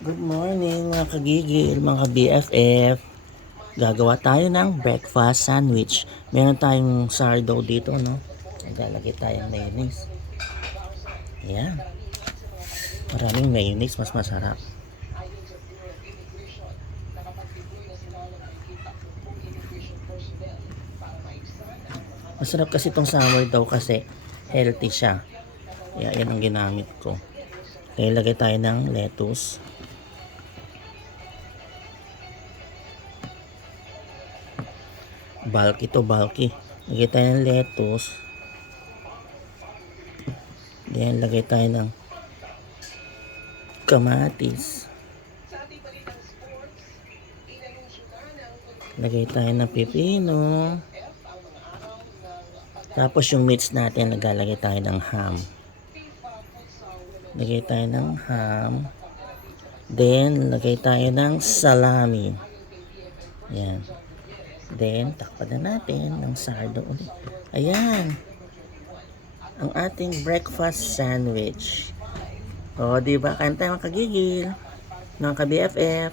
Good morning mga kagigil, mga BFF. Gagawa tayo ng breakfast sandwich. Meron tayong sourdough dito, no? Naglalagay tayong mayonnaise. Ayan. Maraming mayonnaise, mas masarap. Masarap kasi itong sourdough kasi healthy siya. Kaya yan ang ginamit ko. Lagay tayo ng lettuce. Bulky to, bulky. Lagay tayo ng lettuce. Then lagay tayo ng kamatis. Lagay tayo ng pipino. Tapos yung meats natin, naglalagay tayo ng ham. Lagay tayo ng ham. Then, lagay tayo ng salami. Ayan. Then, takpan na natin ng sardo ulit. Ayan. Ang ating breakfast sandwich. O, diba? Kain tayo mga kagigil. Mga ka-BFF.